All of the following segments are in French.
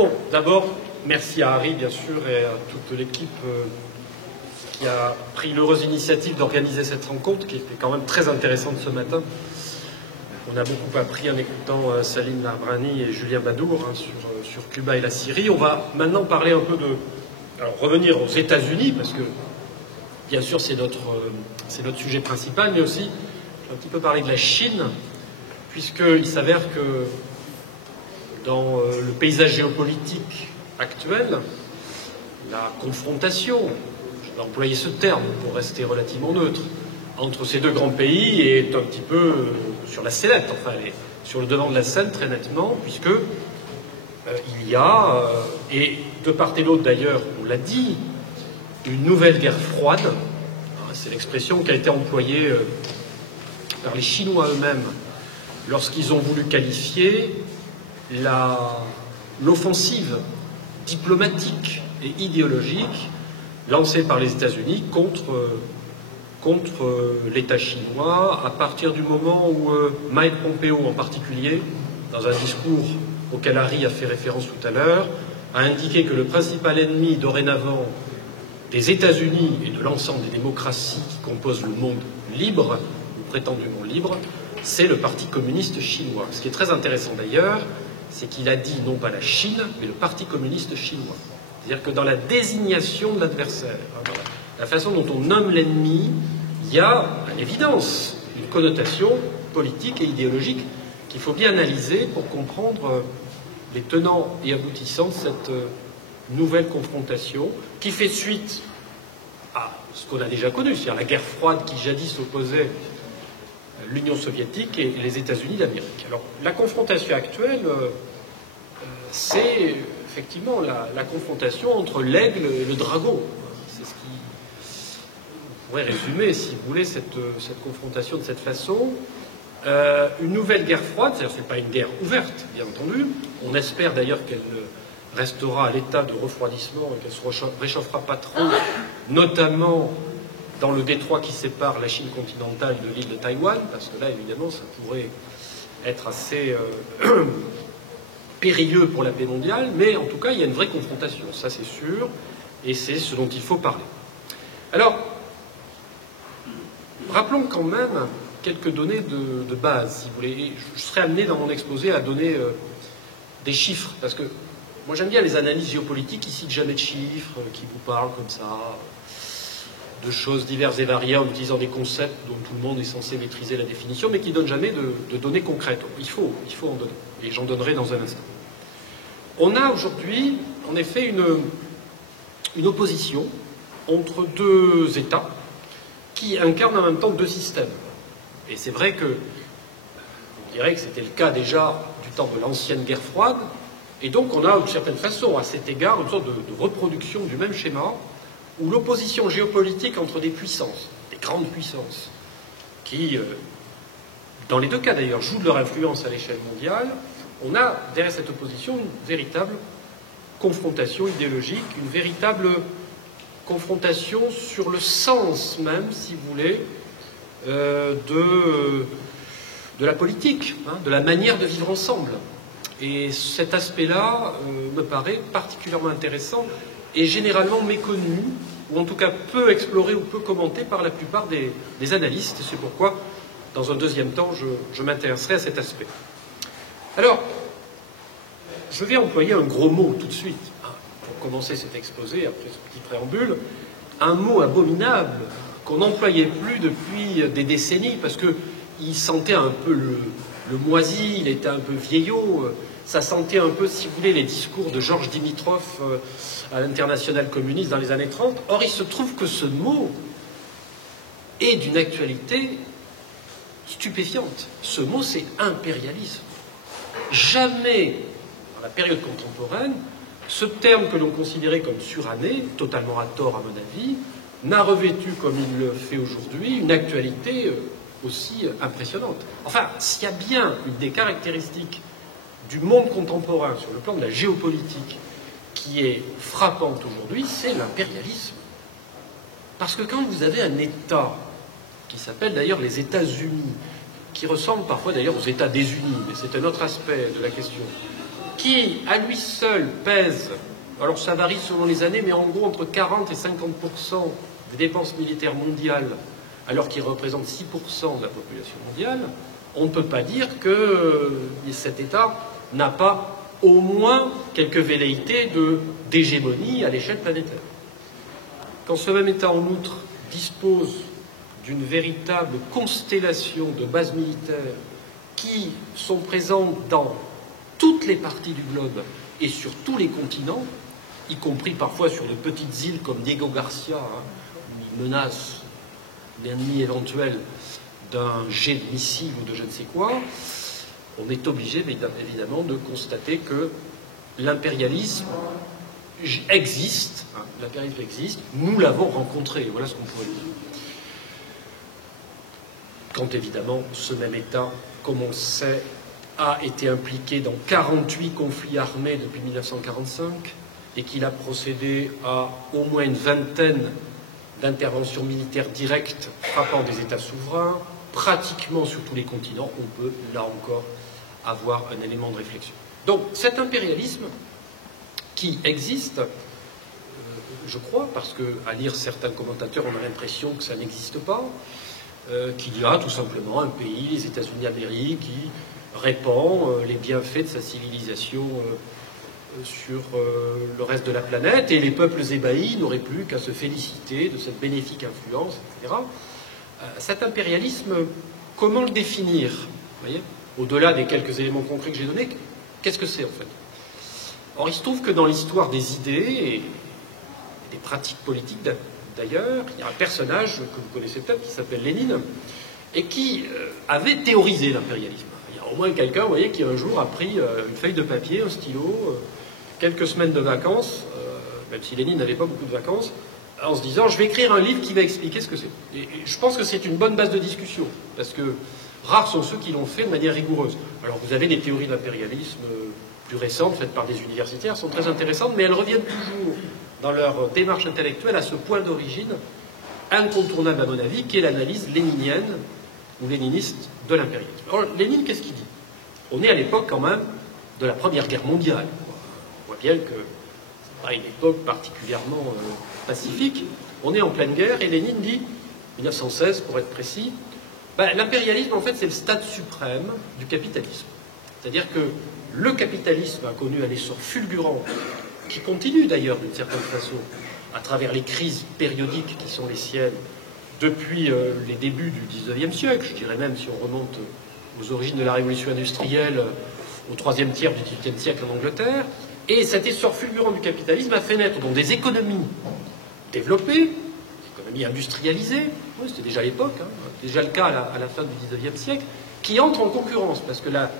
Bon, d'abord, merci à Harry, bien sûr, et à toute l'équipe qui a pris l'heureuse initiative d'organiser cette rencontre, qui était quand même très intéressante ce matin. On a beaucoup appris en écoutant Salim Narbrani et Julien Badour sur Cuba et la Syrie. On va maintenant parler un peu de... Alors, revenir aux États-Unis, parce que, bien sûr, c'est notre sujet principal, mais aussi, je vais un petit peu parler de la Chine, puisqu'il s'avère que dans le paysage géopolitique actuel, la confrontation, je vais employer ce terme pour rester relativement neutre, entre ces deux grands pays est un petit peu sur la sellette, enfin elle est sur le devant de la scène très nettement, puisque il y a, et de part et d'autre d'ailleurs, on l'a dit, une nouvelle guerre froide. C'est l'expression qui a été employée par les Chinois eux-mêmes lorsqu'ils ont voulu qualifier l'offensive diplomatique et idéologique lancée par les États-Unis contre l'État chinois à partir du moment où Mike Pompeo en particulier, dans un discours auquel Harry a fait référence tout à l'heure, a indiqué que le principal ennemi dorénavant des États-Unis et de l'ensemble des démocraties qui composent le monde libre, ou prétendument libre, c'est le Parti communiste chinois. Ce qui est très intéressant d'ailleurs, c'est qu'il a dit non pas la Chine, mais le Parti communiste chinois. C'est-à-dire que dans la désignation de l'adversaire, dans la façon dont on nomme l'ennemi, il y a, à l'évidence, une connotation politique et idéologique qu'il faut bien analyser pour comprendre les tenants et aboutissants de cette nouvelle confrontation qui fait suite à ce qu'on a déjà connu, c'est-à-dire la guerre froide qui jadis opposait l'Union soviétique et les États-Unis d'Amérique. Alors, la confrontation actuelle, c'est effectivement la confrontation entre l'aigle et le dragon. C'est ce qui pourrait résumer, si vous voulez, cette confrontation de cette façon. Une nouvelle guerre froide, c'est-à-dire que ce n'est pas une guerre ouverte, bien entendu. On espère d'ailleurs qu'elle restera à l'état de refroidissement et qu'elle ne se réchauffera pas trop, notamment dans le détroit qui sépare la Chine continentale de l'île de Taïwan, parce que là, évidemment, ça pourrait être assez périlleux pour la paix mondiale, mais en tout cas, il y a une vraie confrontation, ça c'est sûr, et c'est ce dont il faut parler. Alors, rappelons quand même quelques données de base, si vous voulez. Je serai amené dans mon exposé à donner des chiffres, parce que moi j'aime bien les analyses géopolitiques qui citent jamais de chiffres, qui vous parlent comme ça, de choses diverses et variées en utilisant des concepts dont tout le monde est censé maîtriser la définition, mais qui ne donnent jamais de données concrètes. Il faut en donner, et j'en donnerai dans un instant. On a aujourd'hui, en effet, une opposition entre deux États qui incarnent en même temps deux systèmes. Et c'est vrai que, on dirait que c'était le cas déjà du temps de l'ancienne guerre froide, et donc on a, d'une certaine façon, à cet égard, une sorte de reproduction du même schéma, où l'opposition géopolitique entre des puissances, des grandes puissances, qui, dans les deux cas d'ailleurs, jouent de leur influence à l'échelle mondiale, on a derrière cette opposition une véritable confrontation idéologique, une véritable confrontation sur le sens même, si vous voulez, de la politique, de la manière de vivre ensemble. Et cet aspect-là me paraît particulièrement intéressant et généralement méconnu, ou en tout cas peu exploré ou peu commenté par la plupart des analystes. C'est pourquoi, dans un deuxième temps, je m'intéresserai à cet aspect. Alors, je vais employer un gros mot tout de suite, pour commencer cet exposé, après ce petit préambule, un mot abominable qu'on n'employait plus depuis des décennies, parce qu'il sentait un peu le moisi, il était un peu vieillot, ça sentait un peu, si vous voulez, les discours de Georges Dimitrov à l'internationale communiste dans les années 30. Or, il se trouve que ce mot est d'une actualité stupéfiante. Ce mot, c'est impérialisme. Jamais, dans la période contemporaine, ce terme que l'on considérait comme suranné, totalement à tort à mon avis, n'a revêtu, comme il le fait aujourd'hui, une actualité aussi impressionnante. Enfin, s'il y a bien une des caractéristiques du monde contemporain sur le plan de la géopolitique qui est frappante aujourd'hui, c'est l'impérialisme. Parce que quand vous avez un État, qui s'appelle d'ailleurs les États-Unis, qui ressemble parfois d'ailleurs aux États désunis, mais c'est un autre aspect de la question, qui, à lui seul, pèse, alors ça varie selon les années, mais en gros entre 40 et 50% des dépenses militaires mondiales, alors qu'il représente 6% de la population mondiale, on ne peut pas dire que cet État n'a pas au moins quelques velléités d'hégémonie à l'échelle planétaire. Quand ce même État, en outre, dispose d'une véritable constellation de bases militaires qui sont présentes dans toutes les parties du globe et sur tous les continents, y compris parfois sur de petites îles comme Diego Garcia, où il menace l'ennemi éventuel d'un jet de missile ou de je ne sais quoi, on est obligé évidemment de constater que l'impérialisme existe, l'impérialisme existe, nous l'avons rencontré, voilà ce qu'on pourrait dire. Quand évidemment ce même État, comme on le sait, a été impliqué dans 48 conflits armés depuis 1945 et qu'il a procédé à au moins une vingtaine d'interventions militaires directes frappant des États souverains, pratiquement sur tous les continents, on peut, là encore, avoir un élément de réflexion. Donc cet impérialisme qui existe, je crois, parce qu'à lire certains commentateurs, on a l'impression que ça n'existe pas, qu'il y a tout simplement un pays, les États-Unis d'Amérique, qui répand les bienfaits de sa civilisation sur le reste de la planète, et les peuples ébahis n'auraient plus qu'à se féliciter de cette bénéfique influence, etc. Cet impérialisme, comment le définir, vous voyez, au-delà des quelques éléments concrets que j'ai donnés, qu'est-ce que c'est en fait? Or, il se trouve que dans l'histoire des idées et des pratiques politiques d'ailleurs, il y a un personnage que vous connaissez peut-être qui s'appelle Lénine et qui avait théorisé l'impérialisme. Il y a au moins quelqu'un, vous voyez, qui un jour a pris une feuille de papier, un stylo, quelques semaines de vacances, même si Lénine n'avait pas beaucoup de vacances, en se disant, je vais écrire un livre qui va expliquer ce que c'est. Et je pense que c'est une bonne base de discussion, parce que rares sont ceux qui l'ont fait de manière rigoureuse. Alors vous avez des théories d'impérialisme plus récentes, faites par des universitaires, sont très intéressantes, mais elles reviennent toujours dans leur démarche intellectuelle à ce point d'origine incontournable à mon avis, qui est l'analyse léninienne ou léniniste de l'impérialisme. Alors Lénine, qu'est-ce qu'il dit? On est à l'époque quand même de la Première Guerre mondiale. On voit bien que c'est pas une époque particulièrement pacifique. On est en pleine guerre et Lénine dit, 1916 pour être précis, l'impérialisme en fait c'est le stade suprême du capitalisme. C'est-à-dire que le capitalisme a connu un essor fulgurant qui continue d'ailleurs d'une certaine façon à travers les crises périodiques qui sont les siennes depuis les débuts du XIXe siècle, je dirais même si on remonte aux origines de la révolution industrielle au troisième tiers du XVIIIe siècle en Angleterre, et cet essor fulgurant du capitalisme a fait naître donc des économies développées, des économies industrialisées, oui, c'était déjà à l'époque, déjà le cas à la fin du XIXe siècle, qui entrent en concurrence, parce que la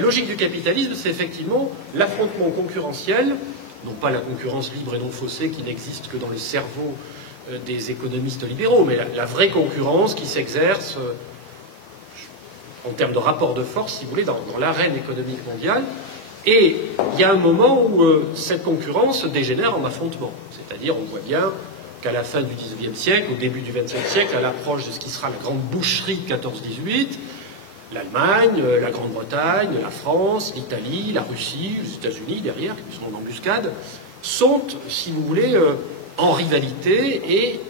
logique du capitalisme, c'est effectivement l'affrontement concurrentiel, non pas la concurrence libre et non faussée qui n'existe que dans le cerveau des économistes libéraux, mais la vraie concurrence qui s'exerce en termes de rapport de force, si vous voulez, dans l'arène économique mondiale. Et il y a un moment où cette concurrence dégénère en affrontement. C'est-à-dire, on voit bien qu'à la fin du XIXe siècle, au début du XXe siècle, à l'approche de ce qui sera la grande boucherie 14-18, l'Allemagne, la Grande-Bretagne, la France, l'Italie, la Russie, les États-Unis derrière, qui sont en embuscade, sont, si vous voulez, en rivalité et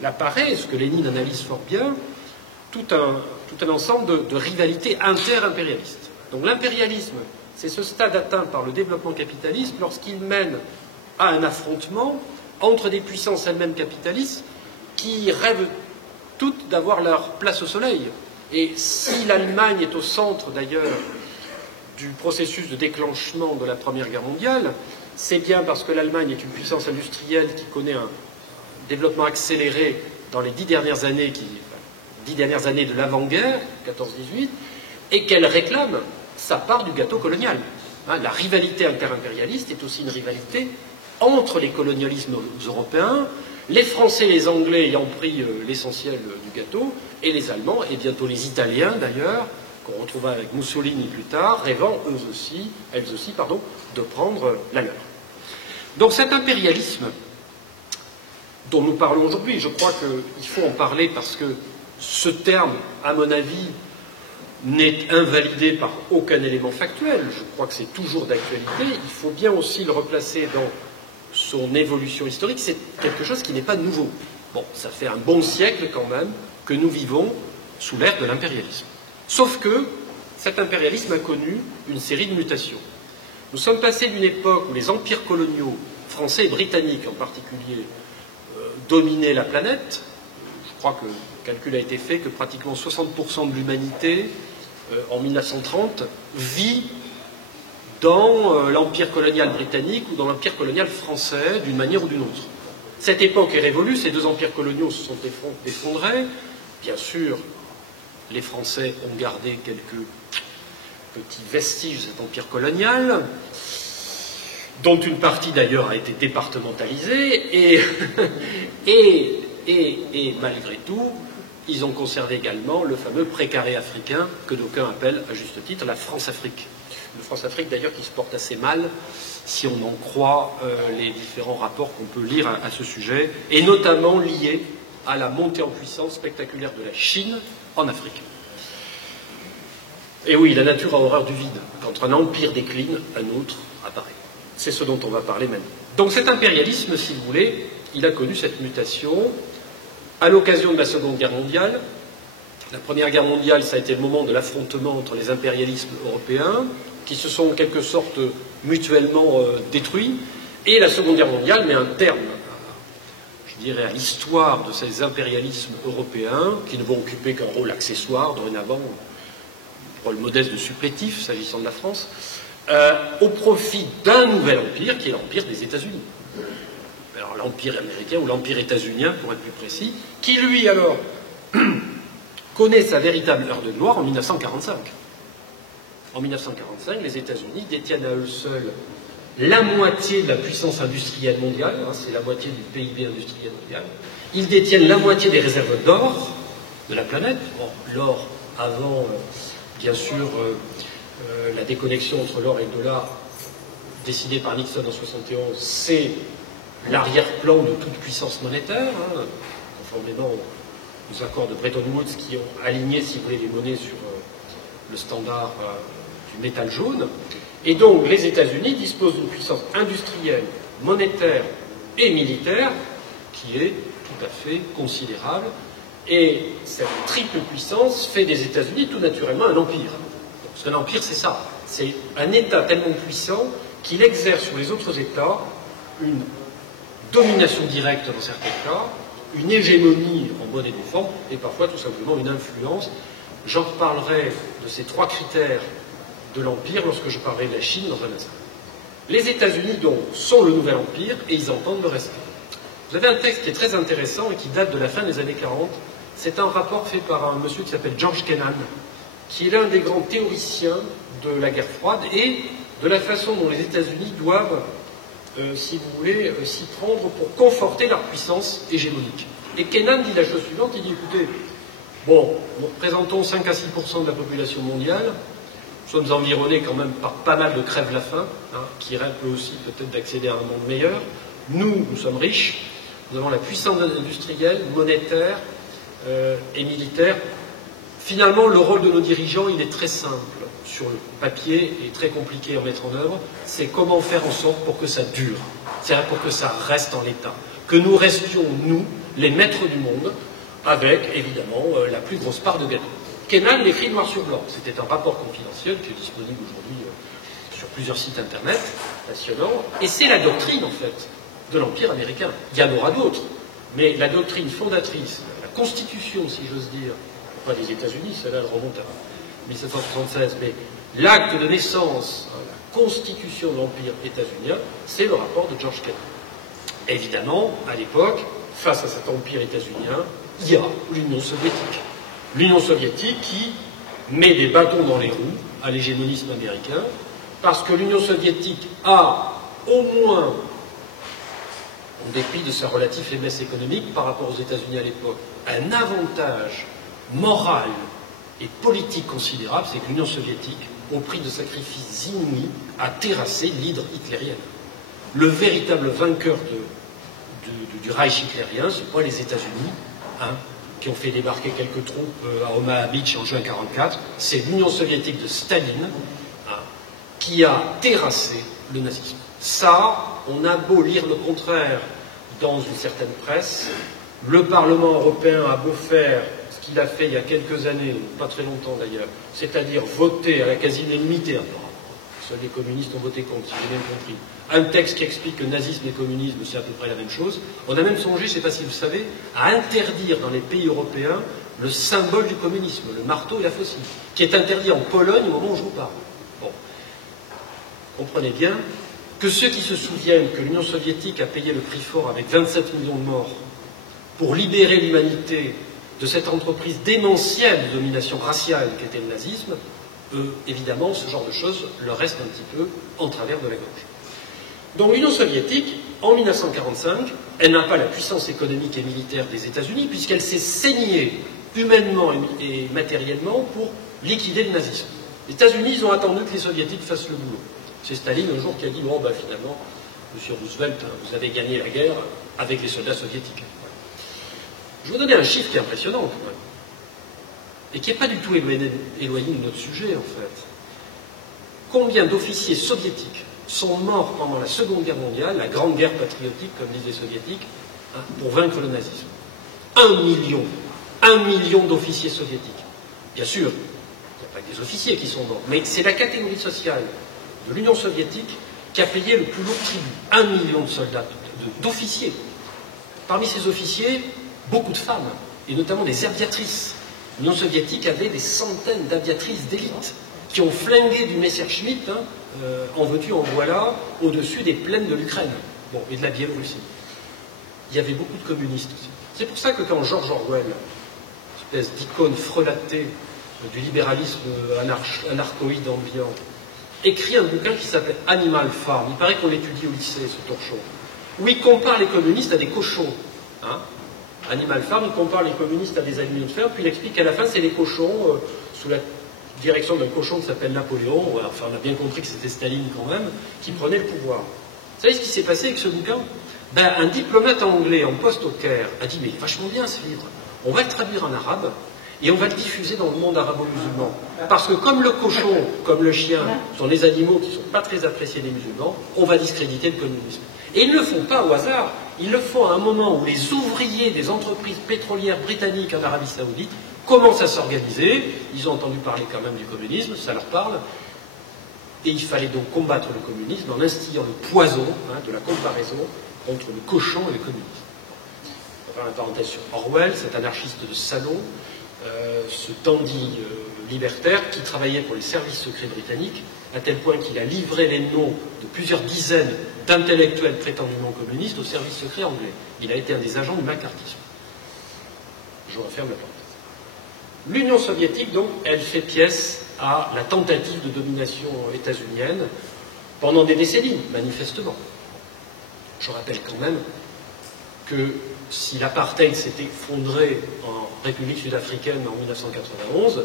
il apparaît, ce que Lénine analyse fort bien, tout un ensemble de rivalités inter-impérialistes. Donc l'impérialisme, c'est ce stade atteint par le développement capitaliste lorsqu'il mène à un affrontement entre des puissances elles-mêmes capitalistes qui rêvent toutes d'avoir leur place au soleil. Et si l'Allemagne est au centre, d'ailleurs, du processus de déclenchement de la Première Guerre mondiale, c'est bien parce que l'Allemagne est une puissance industrielle qui connaît un développement accéléré dans les 10 dernières années de l'avant-guerre, 14-18, et qu'elle réclame sa part du gâteau colonial. La rivalité interimpérialiste est aussi une rivalité entre les colonialismes européens, les Français et les Anglais ayant pris l'essentiel du gâteau, et les Allemands, et bientôt les Italiens d'ailleurs, qu'on retrouvera avec Mussolini plus tard, rêvant elles aussi, de prendre la leur. Donc cet impérialisme dont nous parlons aujourd'hui, je crois qu'il faut en parler parce que ce terme, à mon avis, n'est invalidé par aucun élément factuel. Je crois que c'est toujours d'actualité. Il faut bien aussi le replacer dans son évolution historique. C'est quelque chose qui n'est pas nouveau. Bon, ça fait un bon siècle quand même que nous vivons sous l'ère de l'impérialisme. Sauf que cet impérialisme a connu une série de mutations. Nous sommes passés d'une époque où les empires coloniaux, français et britanniques en particulier, dominaient la planète. Je crois que le calcul a été fait que pratiquement 60% de l'humanité, en 1930, vit dans l'empire colonial britannique ou dans l'empire colonial français, d'une manière ou d'une autre. Cette époque est révolue, ces deux empires coloniaux se sont effondrés. Bien sûr, les Français ont gardé quelques petits vestiges de cet empire colonial, dont une partie d'ailleurs a été départementalisée, et malgré tout, ils ont conservé également le fameux précaré africain que d'aucuns appellent à juste titre la France-Afrique. Une France-Afrique d'ailleurs qui se porte assez mal si on en croit les différents rapports qu'on peut lire à ce sujet, et notamment liés à la montée en puissance spectaculaire de la Chine en Afrique. Et oui, la nature a horreur du vide. Quand un empire décline, un autre apparaît. C'est ce dont on va parler maintenant. Donc cet impérialisme, si vous voulez, il a connu cette mutation à l'occasion de la Seconde Guerre mondiale. La Première Guerre mondiale, ça a été le moment de l'affrontement entre les impérialismes européens, qui se sont en quelque sorte mutuellement détruits. Et la Seconde Guerre mondiale met un terme, je dirais, à l'histoire de ces impérialismes européens, qui ne vont occuper qu'un rôle accessoire, dorénavant, un rôle modeste de supplétif, s'agissant de la France, au profit d'un nouvel empire, qui est l'empire des États-Unis. Alors l'empire américain, ou l'empire états-unien, pour être plus précis, qui lui, alors, connaît sa véritable heure de gloire en 1945. En 1945, les États-Unis détiennent à eux seuls la moitié de la puissance industrielle mondiale, hein, c'est la moitié du PIB industriel mondial. Ils détiennent la moitié des réserves d'or de la planète. Bon, l'or avant, bien sûr, la déconnexion entre l'or et le dollar, décidée par Nixon en 1971, c'est l'arrière-plan de toute puissance monétaire, hein, conformément aux accords de Bretton Woods qui ont aligné, si vous voulez, les monnaies sur le standard du métal jaune. Et donc, les États-Unis disposent d'une puissance industrielle, monétaire et militaire qui est tout à fait considérable. Et cette triple puissance fait des États-Unis tout naturellement un empire. Parce qu'un empire, c'est ça. C'est un État tellement puissant qu'il exerce sur les autres États une domination directe dans certains cas, une hégémonie en bonne et due forme, et parfois tout simplement une influence. J'en reparlerai de ces trois critères de l'Empire lorsque je parlerai de la Chine dans un instant. Les États-Unis, donc, sont le nouvel empire et ils entendent le rester. Vous avez un texte qui est très intéressant et qui date de la fin des années 40. C'est un rapport fait par un monsieur qui s'appelle George Kennan, qui est l'un des grands théoriciens de la guerre froide et de la façon dont les États-Unis doivent, si vous voulez, s'y prendre pour conforter leur puissance hégémonique. Et Kennan dit la chose suivante, il dit, écoutez, bon, nous représentons 5 à 6% de la population mondiale, nous sommes environnés quand même par pas mal de crève-la-faim, hein, qui rêvent eux aussi peut-être d'accéder à un monde meilleur. Nous sommes riches, nous avons la puissance industrielle, monétaire et militaire. Finalement, le rôle de nos dirigeants, il est très simple sur le papier et très compliqué à mettre en œuvre. C'est comment faire en sorte pour que ça dure, c'est-à-dire pour que ça reste en l'état, que nous restions, nous, les maîtres du monde, avec, évidemment, la plus grosse part de gâteau. Kennan l'écrit noir sur blanc. C'était un rapport confidentiel qui est disponible aujourd'hui sur plusieurs sites internet, passionnant. Et c'est la doctrine, en fait, de l'Empire américain. Il y en aura d'autres. Mais la doctrine fondatrice, la constitution, si j'ose dire, pas des États-Unis, celle-là elle remonte à 1776, mais l'acte de naissance, hein, la constitution de l'Empire états-unien, c'est le rapport de George Kennan. Évidemment, à l'époque, face à cet empire états-unien, il y a l'Union soviétique. L'Union soviétique qui met des bâtons dans les roues à l'hégémonisme américain, parce que l'Union soviétique a au moins, en dépit de sa relative faiblesse économique par rapport aux États-Unis à l'époque, un avantage moral et politique considérable, c'est que l'Union soviétique, au prix de sacrifices inouïs, a terrassé l'hydre hitlérienne. Le véritable vainqueur du Reich hitlérien, ce n'est pas les États-Unis, hein, qui ont fait débarquer quelques troupes à Omaha Beach en juin 1944. C'est l'Union soviétique de Staline qui a terrassé le nazisme. Ça, on a beau lire le contraire dans une certaine presse, le Parlement européen a beau faire ce qu'il a fait il y a quelques années, pas très longtemps d'ailleurs, c'est-à-dire voter à la quasi-unanimité, apparemment. Seuls les communistes ont voté contre, si j'ai bien compris. Un texte qui explique que nazisme et communisme, c'est à peu près la même chose. On a même songé, je ne sais pas si vous le savez, à interdire dans les pays européens le symbole du communisme, le marteau et la faucille, qui est interdit en Pologne au moment où je vous parle. Bon. Comprenez bien que ceux qui se souviennent que l'Union soviétique a payé le prix fort avec 27 millions de morts pour libérer l'humanité de cette entreprise démentielle de domination raciale qu'était le nazisme, évidemment, ce genre de choses leur reste un petit peu en travers de la gorge. Donc l'Union soviétique, en 1945, elle n'a pas la puissance économique et militaire des États-Unis, puisqu'elle s'est saignée humainement et matériellement pour liquider le nazisme. Les États-Unis, ils ont attendu que les Soviétiques fassent le boulot. C'est Staline un jour qui a dit « Bon, ben, finalement, monsieur Roosevelt, vous avez gagné la guerre avec les soldats soviétiques. » Je vais vous donner un chiffre qui est impressionnant, quand même, et qui n'est pas du tout éloigné de notre sujet, en fait. Combien d'officiers soviétiques sont morts pendant la Seconde Guerre mondiale, la Grande Guerre patriotique, comme disent les Soviétiques, pour vaincre le nazisme? 1 million. 1 million d'officiers soviétiques. Bien sûr, il n'y a pas que des officiers qui sont morts, mais c'est la catégorie sociale de l'Union soviétique qui a payé le plus lourd tribut. 1 million de soldats, d'officiers. Parmi ces officiers, beaucoup de femmes, et notamment des aviatrices. L'Union soviétique avait des centaines d'aviatrices d'élite qui ont flingué du Messerschmitt, en veux-tu, en voilà, au-dessus des plaines de l'Ukraine, bon, et de la Biélorussie. Il y avait beaucoup de communistes aussi. C'est pour ça que quand George Orwell, espèce d'icône frelatée du libéralisme anarchoïde ambiant, écrit un bouquin qui s'appelle Animal Farm, il paraît qu'on l'étudie au lycée, ce torchon, où il compare les communistes à des cochons. Animal Farm, il compare les communistes à des animaux de ferme, puis il explique qu'à la fin, c'est les cochons, sous la direction d'un cochon qui s'appelle Napoléon, enfin on a bien compris que c'était Staline quand même, qui prenait le pouvoir. Vous savez ce qui s'est passé avec ce bouquin? Ben, un diplomate anglais en poste au Caire a dit « Mais il est vachement bien ce livre, on va le traduire en arabe et on va le diffuser dans le monde arabo-musulman. Parce que comme le cochon, comme le chien, sont des animaux qui ne sont pas très appréciés des musulmans, on va discréditer le communisme. » Et ils ne le font pas au hasard, ils le font à un moment où les ouvriers des entreprises pétrolières britanniques en Arabie Saoudite commencent à s'organiser, ils ont entendu parler quand même du communisme, ça leur parle, et il fallait donc combattre le communisme en instillant le poison de la comparaison entre le cochon et le communisme. On va faire une parenthèse sur Orwell, cet anarchiste de salon, ce dandy libertaire qui travaillait pour les services secrets britanniques, à tel point qu'il a livré les noms de plusieurs dizaines d'intellectuels prétendument communistes aux services secrets anglais. Il a été un des agents du macartisme. Je referme la parenthèse. L'Union soviétique, donc, elle fait pièce à la tentative de domination états-unienne pendant des décennies, manifestement. Je rappelle quand même que si l'apartheid s'est effondré en République sud-africaine en 1991,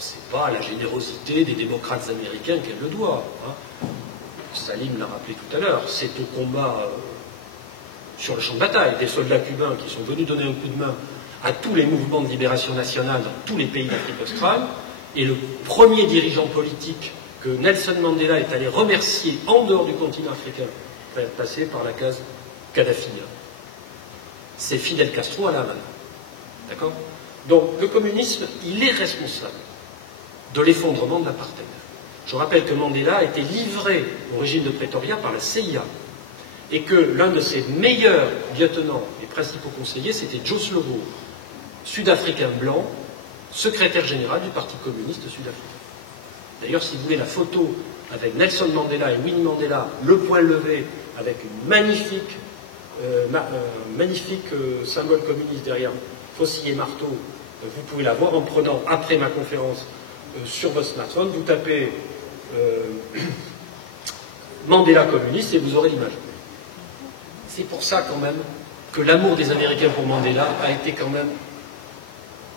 ce n'est pas à la générosité des démocrates américains qu'elle le doit. Salim l'a rappelé tout à l'heure, c'est au combat sur le champ de bataille des soldats cubains qui sont venus donner un coup de main à tous les mouvements de libération nationale dans tous les pays d'Afrique australe, et le premier dirigeant politique que Nelson Mandela est allé remercier en dehors du continent africain, passé par la case Kadhafi. C'est Fidel Castro à la main. D'accord? Donc le communisme, il est responsable de l'effondrement de l'apartheid. Je rappelle que Mandela a été livré au régime de Pretoria par la CIA et que l'un de ses meilleurs lieutenants et principaux conseillers, c'était Joe Slovo, sud-africain blanc, secrétaire général du Parti communiste sud-africain. D'ailleurs, si vous voulez la photo avec Nelson Mandela et Winnie Mandela, le poing levé, avec une magnifique symbole communiste derrière, faucille et marteau, vous pouvez la voir en prenant, après ma conférence, sur votre smartphone, vous tapez Mandela communiste et vous aurez l'image. C'est pour ça quand même que l'amour des Américains pour Mandela a été quand même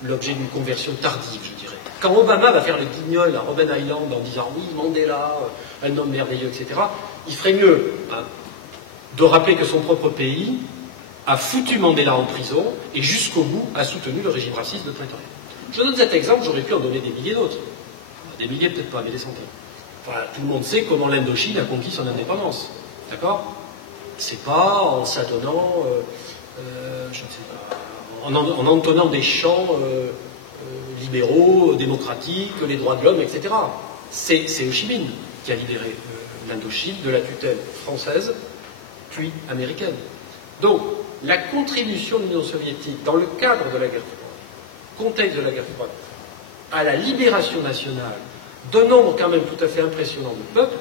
l'objet d'une conversion tardive, je dirais. Quand Obama va faire le guignol à Robben Island en disant « oui, Mandela, un homme merveilleux, etc. », il ferait mieux de rappeler que son propre pays a foutu Mandela en prison et jusqu'au bout a soutenu le régime raciste de Pretoria. Je donne cet exemple, j'aurais pu en donner des milliers d'autres. Des milliers peut-être pas, mais des centaines. Enfin, tout le monde sait comment l'Indochine a conquis son indépendance. D'accord? C'est pas en s'adonnant, je ne sais pas, en entonnant des chants libéraux, démocratiques, les droits de l'homme, etc. C'est Ho Chi Minh qui a libéré l'Indochine de la tutelle française, puis américaine. Donc, la contribution de l'Union soviétique dans le cadre de la guerre froide, contexte de la guerre froide, à la libération nationale, d'un nombre quand même tout à fait impressionnant de peuples,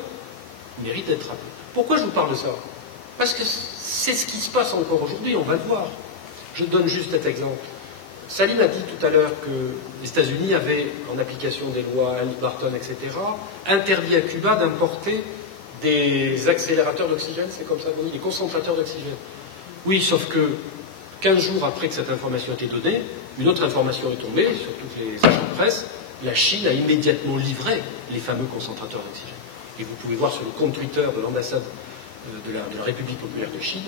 mérite d'être rappelé. Pourquoi je vous parle de ça? Parce que c'est ce qui se passe encore aujourd'hui, on va le voir. Je donne juste cet exemple. Salim a dit tout à l'heure que les États-Unis avaient, en application des lois Halliburton, etc., interdit à Cuba d'importer des accélérateurs d'oxygène, c'est comme ça qu'on dit, des concentrateurs d'oxygène. Oui, sauf que 15 jours après que cette information a été donnée, une autre information est tombée sur toutes les agents de presse. La Chine a immédiatement livré les fameux concentrateurs d'oxygène. Et vous pouvez voir sur le compte Twitter de l'ambassade de la République populaire de Chine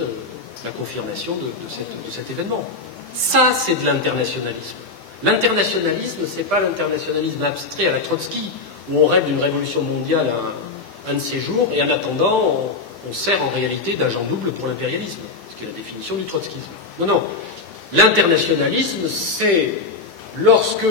la confirmation de cet événement. Ça, c'est de l'internationalisme. L'internationalisme, ce n'est pas l'internationalisme abstrait à la Trotsky, où on rêve d'une révolution mondiale à un de ces jours, et en attendant, on sert en réalité d'agent double pour l'impérialisme, ce qui est la définition du trotskisme. Non, non. L'internationalisme, c'est lorsque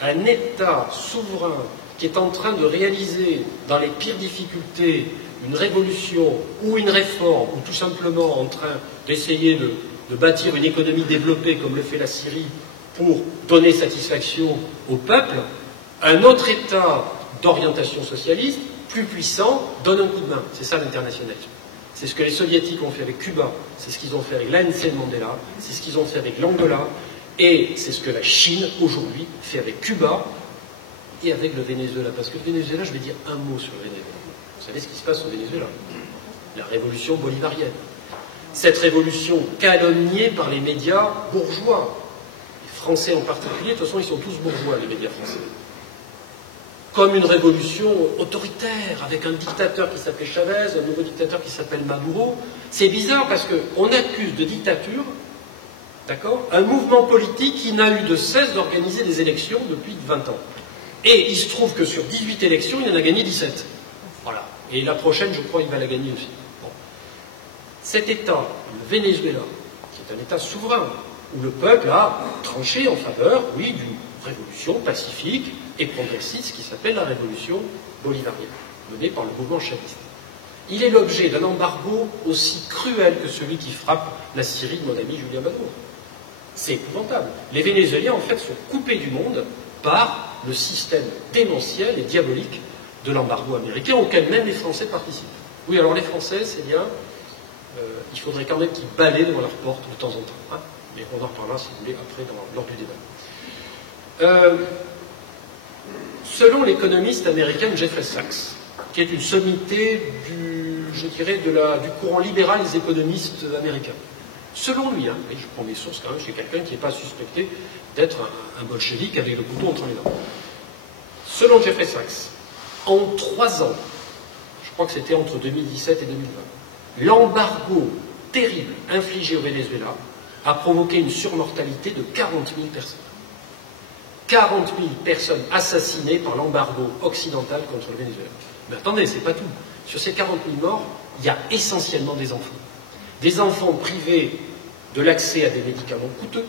un État souverain qui est en train de réaliser dans les pires difficultés une révolution ou une réforme, ou tout simplement en train d'essayer de bâtir une économie développée comme le fait la Syrie pour donner satisfaction au peuple, un autre État d'orientation socialiste, plus puissant, donne un coup de main. C'est ça l'internationalisme. C'est ce que les Soviétiques ont fait avec Cuba, c'est ce qu'ils ont fait avec l'ANC de Mandela, c'est ce qu'ils ont fait avec l'Angola, et c'est ce que la Chine, aujourd'hui, fait avec Cuba et avec le Venezuela. Parce que le Venezuela, je vais dire un mot sur le Venezuela. Vous savez ce qui se passe au Venezuela? La révolution bolivarienne. Cette révolution calomniée par les médias bourgeois. Les Français en particulier, de toute façon, ils sont tous bourgeois, les médias français. Comme une révolution autoritaire, avec un dictateur qui s'appelait Chavez, un nouveau dictateur qui s'appelle Maduro. C'est bizarre parce qu'on accuse de dictature, d'accord, un mouvement politique qui n'a eu de cesse d'organiser des élections depuis 20 ans. Et il se trouve que sur 18 élections, il en a gagné 17. Voilà. Et la prochaine, je crois, il va la gagner aussi. Bon. Cet État, le Venezuela, qui est un État souverain, où le peuple a tranché en faveur, oui, d'une révolution pacifique et progressiste qui s'appelle la révolution bolivarienne, menée par le mouvement chaviste. Il est l'objet d'un embargo aussi cruel que celui qui frappe la Syrie de mon ami Julian Maduro. C'est épouvantable. Les Vénézuéliens, en fait, sont coupés du monde par le système démentiel et diabolique de l'embargo américain, auquel même les Français participent. Oui, alors les Français, c'est bien, il faudrait quand même qu'ils balaient devant leur porte de temps en temps. Hein, mais on en reparlera, si vous voulez, après, lors du débat. Selon l'économiste américain Jeffrey Sachs, qui est une sommité du courant libéral des économistes américains, selon lui, hein, et je prends mes sources quand même, chez quelqu'un qui n'est pas suspecté d'être un bolchevique avec le couteau entre les dents. Selon Jeffrey Sachs, en 3 ans, je crois que c'était entre 2017 et 2020, l'embargo terrible infligé au Venezuela a provoqué une surmortalité de 40 000 personnes. 40 000 personnes assassinées par l'embargo occidental contre le Venezuela. Mais attendez, c'est pas tout. Sur ces 40 000 morts, il y a essentiellement des enfants. Des enfants privés de l'accès à des médicaments coûteux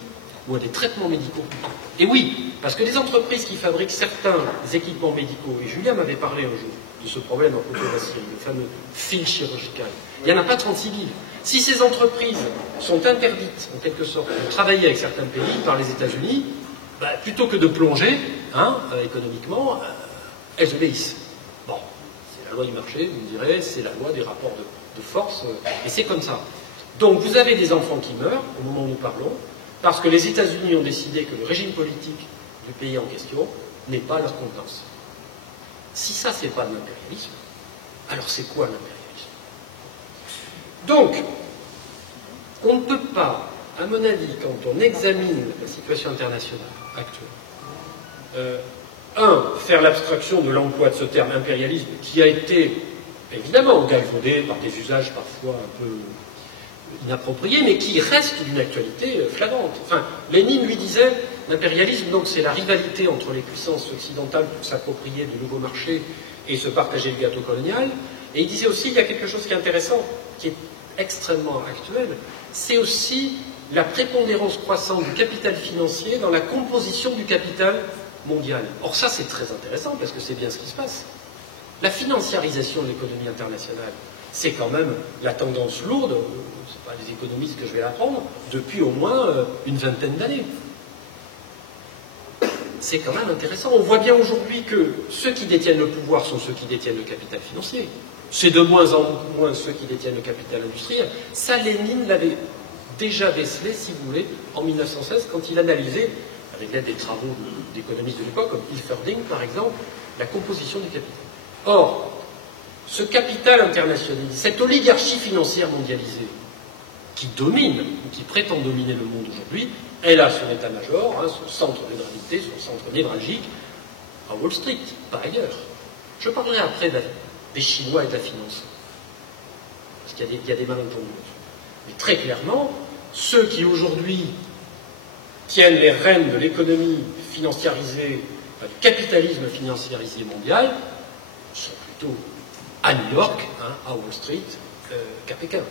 ou à des traitements médicaux coûteux. Et oui, parce que les entreprises qui fabriquent certains équipements médicaux, et Julien m'avait parlé un jour de ce problème en côté de la Syrie, le fameux fil chirurgical, il n'y en a pas 36 000. Si ces entreprises sont interdites, en quelque sorte, de travailler avec certains pays par les États-Unis, bah, plutôt que de plonger économiquement, elles obéissent. Bon, c'est la loi du marché, vous me direz, c'est la loi des rapports de force, et c'est comme ça. Donc vous avez des enfants qui meurent, au moment où nous parlons, parce que les États-Unis ont décidé que le régime politique du pays en question n'est pas à leur contenance. Si ça, c'est pas de l'impérialisme, alors c'est quoi l'impérialisme? Donc, on ne peut pas, à mon avis, quand on examine la situation internationale actuelle, faire l'abstraction de l'emploi de ce terme impérialisme qui a été évidemment galvaudé par des usages parfois un peu inapproprié, mais qui reste d'une actualité flagrante. Enfin, Lénine lui disait, l'impérialisme, donc, c'est la rivalité entre les puissances occidentales pour s'approprier du nouveau marché et se partager le gâteau colonial. Et il disait aussi, il y a quelque chose qui est intéressant, qui est extrêmement actuel, c'est aussi la prépondérance croissante du capital financier dans la composition du capital mondial. Or ça, c'est très intéressant, parce que c'est bien ce qui se passe. La financiarisation de l'économie internationale, c'est quand même la tendance lourde, c'est pas les économistes que je vais l'apprendre, depuis au moins une vingtaine d'années. C'est quand même intéressant. On voit bien aujourd'hui que ceux qui détiennent le pouvoir sont ceux qui détiennent le capital financier. C'est de moins en moins ceux qui détiennent le capital industriel. Ça, Lénine l'avait déjà décelé, si vous voulez, en 1916, quand il analysait, avec l'aide des travaux d'économistes de l'époque, comme Hilferding par exemple, la composition du capital. Or, ce capital internationalisé, cette oligarchie financière mondialisée, qui domine, ou qui prétend dominer le monde aujourd'hui, elle a son état-major, son centre de gravité, son centre névralgique, à Wall Street, pas ailleurs. Je parlerai après des Chinois et de la finance, parce qu'il y a des malentendus. Mais très clairement, ceux qui aujourd'hui tiennent les rênes de l'économie financiarisée, du capitalisme financiarisé mondial, sont plutôt à New York, à Wall Street, qu'à Pékin.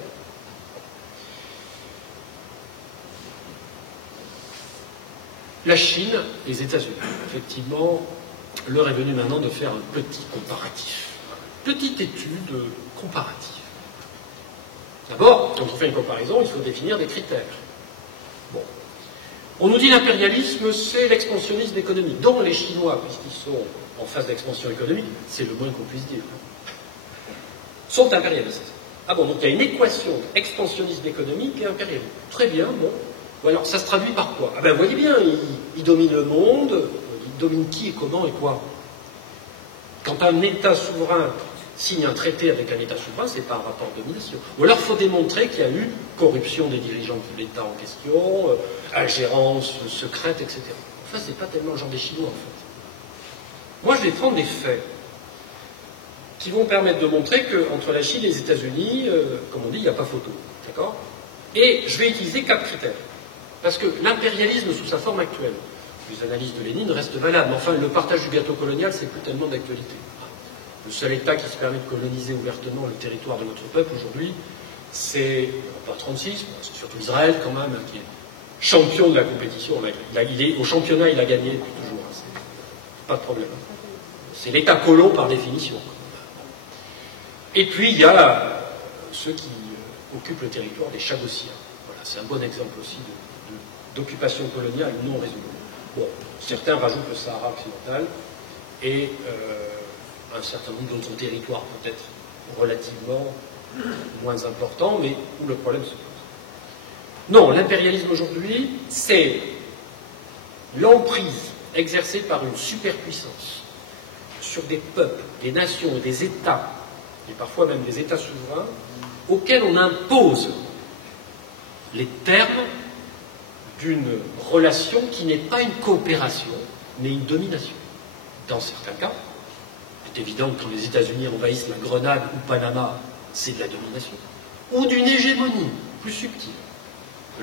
La Chine, les États-Unis. Effectivement, l'heure est venue maintenant de faire un petit comparatif. Une petite étude comparative. D'abord, quand on fait une comparaison, il faut définir des critères. Bon. On nous dit l'impérialisme, c'est l'expansionnisme économique, dont les Chinois, puisqu'ils sont en phase d'expansion économique, c'est le moins qu'on puisse dire, sont impérialistes. Ah bon, donc il y a une équation expansionnisme économique et impérialisme. Très bien, bon. Ou alors, ça se traduit par quoi? Ah ben, vous voyez bien, il domine le monde, il domine qui et comment et quoi. Quand un État souverain signe un traité avec un État souverain, c'est pas un rapport de domination. Ou alors, il faut démontrer qu'il y a eu corruption des dirigeants de l'État en question, ingérence secrète, etc. Enfin, c'est pas tellement le genre des Chinois, en fait. Moi, je vais prendre des faits qui vont permettre de montrer qu'entre la Chine et les États-Unis, comme on dit, il n'y a pas photo. D'accord? Et je vais utiliser 4 critères. Parce que l'impérialisme sous sa forme actuelle, les analyses de Lénine restent valables, mais enfin, le partage du gâteau colonial, c'est plus tellement d'actualité. Le seul État qui se permet de coloniser ouvertement le territoire de notre peuple aujourd'hui, c'est, pas 36, c'est surtout Israël quand même, qui est champion de la compétition. Au championnat, il a gagné depuis toujours. Pas de problème. C'est l'État colon par définition. Et puis, il y a ceux qui occupent le territoire des Chagossiens. Voilà, c'est un bon exemple aussi d'occupation coloniale non résolue. Bon, certains rajoutent le Sahara occidental et un certain nombre d'autres territoires peut-être relativement moins importants, mais où le problème se pose. Non, l'impérialisme aujourd'hui, c'est l'emprise exercée par une superpuissance sur des peuples, des nations et des États, et parfois même des États souverains, auxquels on impose les termes d'une relation qui n'est pas une coopération, mais une domination. Dans certains cas, c'est évident que quand les États-Unis envahissent la Grenade ou Panama, c'est de la domination. Ou d'une hégémonie plus subtile.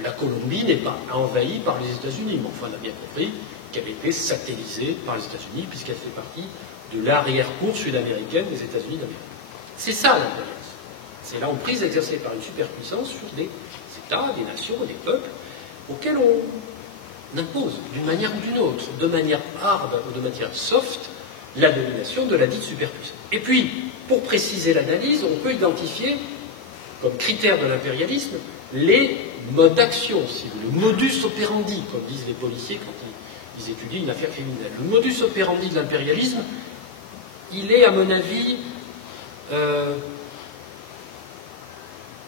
La Colombie n'est pas envahie par les États-Unis, mais enfin, on a bien compris qu'elle était satellisée par les États-Unis, puisqu'elle fait partie de l'arrière-cour sud-américaine des États-Unis d'Amérique. C'est ça l'impérialisme. C'est l'emprise exercée par une superpuissance sur des États, des nations, des peuples, auxquels on impose, d'une manière ou d'une autre, de manière hard ou de manière soft, la domination de la dite superpuissance. Et puis, pour préciser l'analyse, on peut identifier, comme critère de l'impérialisme, les modes d'action, si vous voulez, le modus operandi, comme disent les policiers quand ils étudient une affaire criminelle. Le modus operandi de l'impérialisme, il est, à mon avis,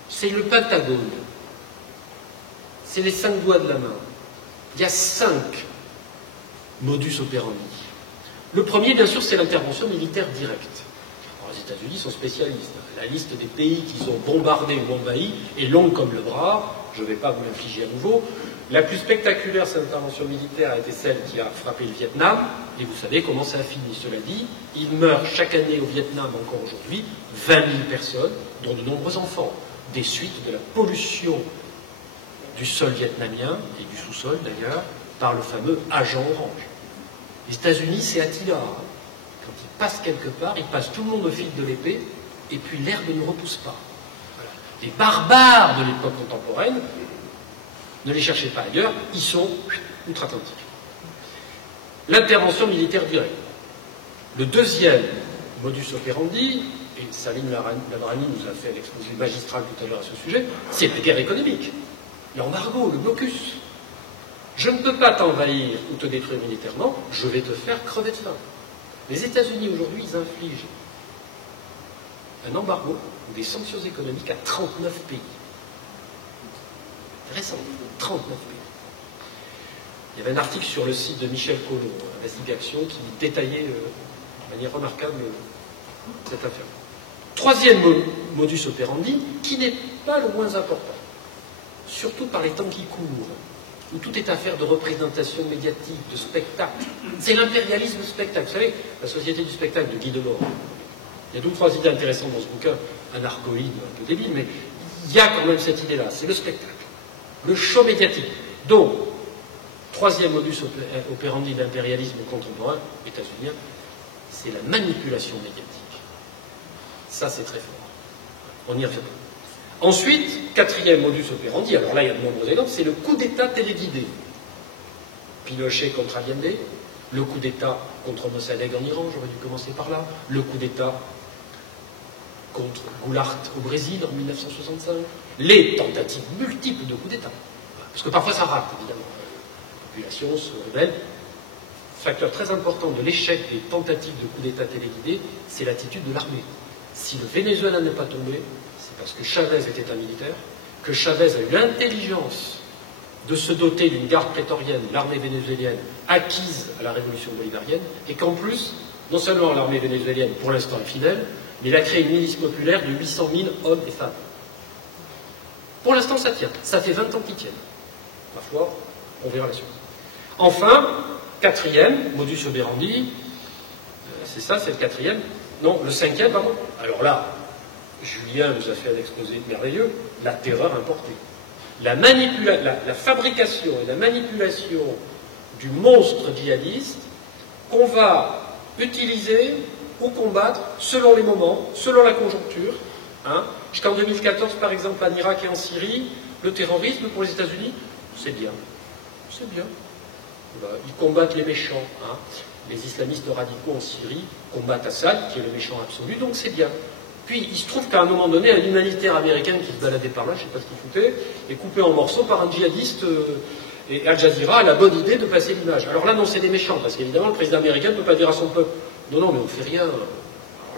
c'est le Pentagone. C'est les 5 doigts de la main. Il y a 5 modus operandi. Le premier, bien sûr, c'est l'intervention militaire directe. Alors, les États-Unis sont spécialistes. La liste des pays qu'ils ont bombardés ou envahis est longue comme le bras. Je ne vais pas vous l'infliger à nouveau. La plus spectaculaire, cette intervention militaire, a été celle qui a frappé le Vietnam. Et vous savez comment ça a fini. Cela dit, il meurt chaque année au Vietnam, encore aujourd'hui, 20 000 personnes, dont de nombreux enfants. des suites de la pollution du sol vietnamien, et du sous-sol d'ailleurs, par le fameux agent orange. Les États-Unis, c'est Attila. Hein. Quand ils passent quelque part, ils passent tout le monde au fil de l'épée, et puis l'herbe ne repousse pas. Voilà. Les barbares de l'époque contemporaine, ne les cherchez pas ailleurs, ils sont outre-Atlantique. L'intervention militaire directe. Le deuxième modus operandi, et Salim Labrani nous a fait l'exposé magistral tout à l'heure à ce sujet, c'est la guerre économique. L'embargo, le blocus. Je ne peux pas t'envahir ou te détruire militairement, je vais te faire crever de faim. Les États-Unis aujourd'hui, ils infligent un embargo ou des sanctions économiques à 39 pays. Récent, 39 pays. Il y avait un article sur le site de Michel Collomb, Investigation, qui détaillait de manière remarquable cette affaire. Troisième modus operandi, qui n'est pas le moins important, surtout par les temps qui courent, où tout est affaire de représentation médiatique, de spectacle. C'est l'impérialisme spectacle. Vous savez, la société du spectacle de Guy Debord. Il y a deux ou trois idées intéressantes dans ce bouquin, un argoïde un peu débile, mais il y a quand même cette idée-là, c'est le spectacle, le show médiatique. Donc, troisième modus operandi de l'impérialisme contemporain, états-unien, c'est la manipulation médiatique. Ça, c'est très fort. On y revient. Ensuite, quatrième modus operandi, alors là, il y a de nombreux exemples, c'est le coup d'État téléguidé. Pinochet contre Allende, le coup d'État contre Mossadegh en Iran, j'aurais dû commencer par là, le coup d'État contre Goulart au Brésil en 1965, les tentatives multiples de coups d'État. Parce que parfois ça rate, évidemment. La population se rebelle. Facteur très important de l'échec des tentatives de coup d'État téléguidé, c'est l'attitude de l'armée. Si le Venezuela n'est pas tombé, c'est parce que Chavez était un militaire, que Chavez a eu l'intelligence de se doter d'une garde prétorienne, l'armée vénézuélienne, acquise à la révolution bolivarienne, et qu'en plus, non seulement l'armée vénézuélienne, pour l'instant, est fidèle, mais il a créé une milice populaire de 800 000 hommes et femmes. Pour l'instant, ça tient. Ça fait 20 ans qu'ils tiennent. Ma foi, on verra la suite. Enfin, quatrième, modus operandi, c'est ça, c'est le quatrième. Non, le cinquième, pardon. Alors là, Julien nous a fait un exposé merveilleux, la terreur importée. La fabrication et la manipulation du monstre djihadiste qu'on va utiliser ou combattre selon les moments, selon la conjoncture. Hein. Jusqu'en 2014, par exemple, en Irak et en Syrie, le terrorisme pour les États-Unis, c'est bien. C'est bien. Ils combattent les méchants. Hein. Les islamistes radicaux en Syrie combattent Assad, qui est le méchant absolu, donc c'est bien. Puis il se trouve qu'à un moment donné, un humanitaire américain qui se baladait par là, je ne sais pas ce qu'il foutait, est coupé en morceaux par un djihadiste, et Al Jazeera a la bonne idée de passer l'image. Alors là, non, c'est des méchants, parce qu'évidemment, le président américain ne peut pas dire à son peuple, non, non, mais on ne fait rien. Alors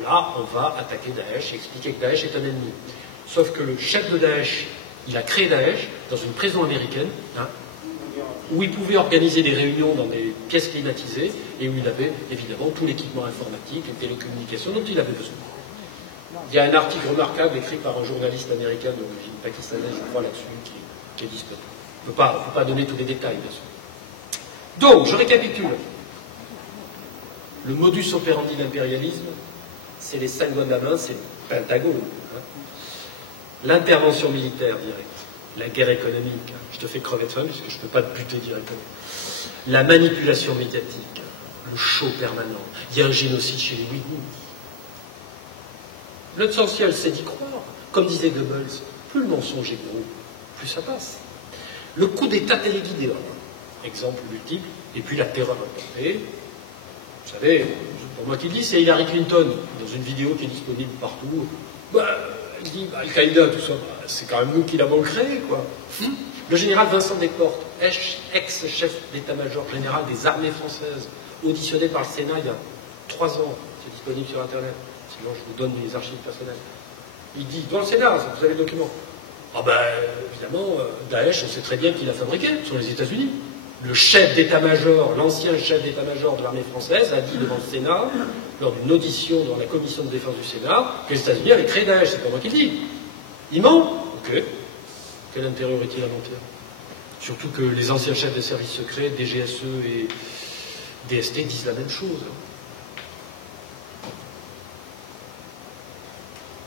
là, on va attaquer Daesh et expliquer que Daesh est un ennemi. Sauf que le chef de Daesh, il a créé Daesh dans une prison américaine, hein, où il pouvait organiser des réunions dans des pièces climatisées, et où il avait évidemment tout l'équipement informatique et télécommunications dont il avait besoin. Il y a un article remarquable écrit par un journaliste américain d'origine pakistanaise, je crois, là-dessus, qui est disponible. On ne peut pas donner tous les détails, bien sûr. Donc, je récapitule. Le modus operandi de l'impérialisme, c'est les 5 doigts de la main, c'est le Pentagone. Hein. L'intervention militaire directe, la guerre économique, je te fais crever de faim puisque je ne peux pas te buter directement. La manipulation médiatique, le show permanent. Il y a un génocide chez les Ouïghours. L'essentiel, c'est d'y croire. Comme disait Goebbels, plus le mensonge est gros, plus ça passe. Le coup d'État téléguidé, exemple multiple, et puis la terreur importée. Vous savez, pour moi qui le dis, c'est Hillary Clinton, dans une vidéo qui est disponible partout. Il dit, Al-Qaïda, tout ça, c'est quand même nous qui l'avons créé, quoi. Le général Vincent Desportes, ex-chef d'état-major général des armées françaises, auditionné par le Sénat il y a 3 ans, c'est disponible sur Internet. Sinon, je vous donne les archives personnelles. Il dit, dans le Sénat, vous avez le document. Ah ben, évidemment, Daesh, on sait très bien qui l'a fabriqué, ce sont les États-Unis. Le chef d'état-major, l'ancien chef d'état-major de l'armée française, a dit devant le Sénat, lors d'une audition dans la commission de défense du Sénat, que les États-Unis avaient créé Daesh. C'est pas moi qui le dis. Il ment. Ok. Quel intérêt aurait-il à mentir? Surtout que les anciens chefs des services secrets, DGSE et DST, disent la même chose.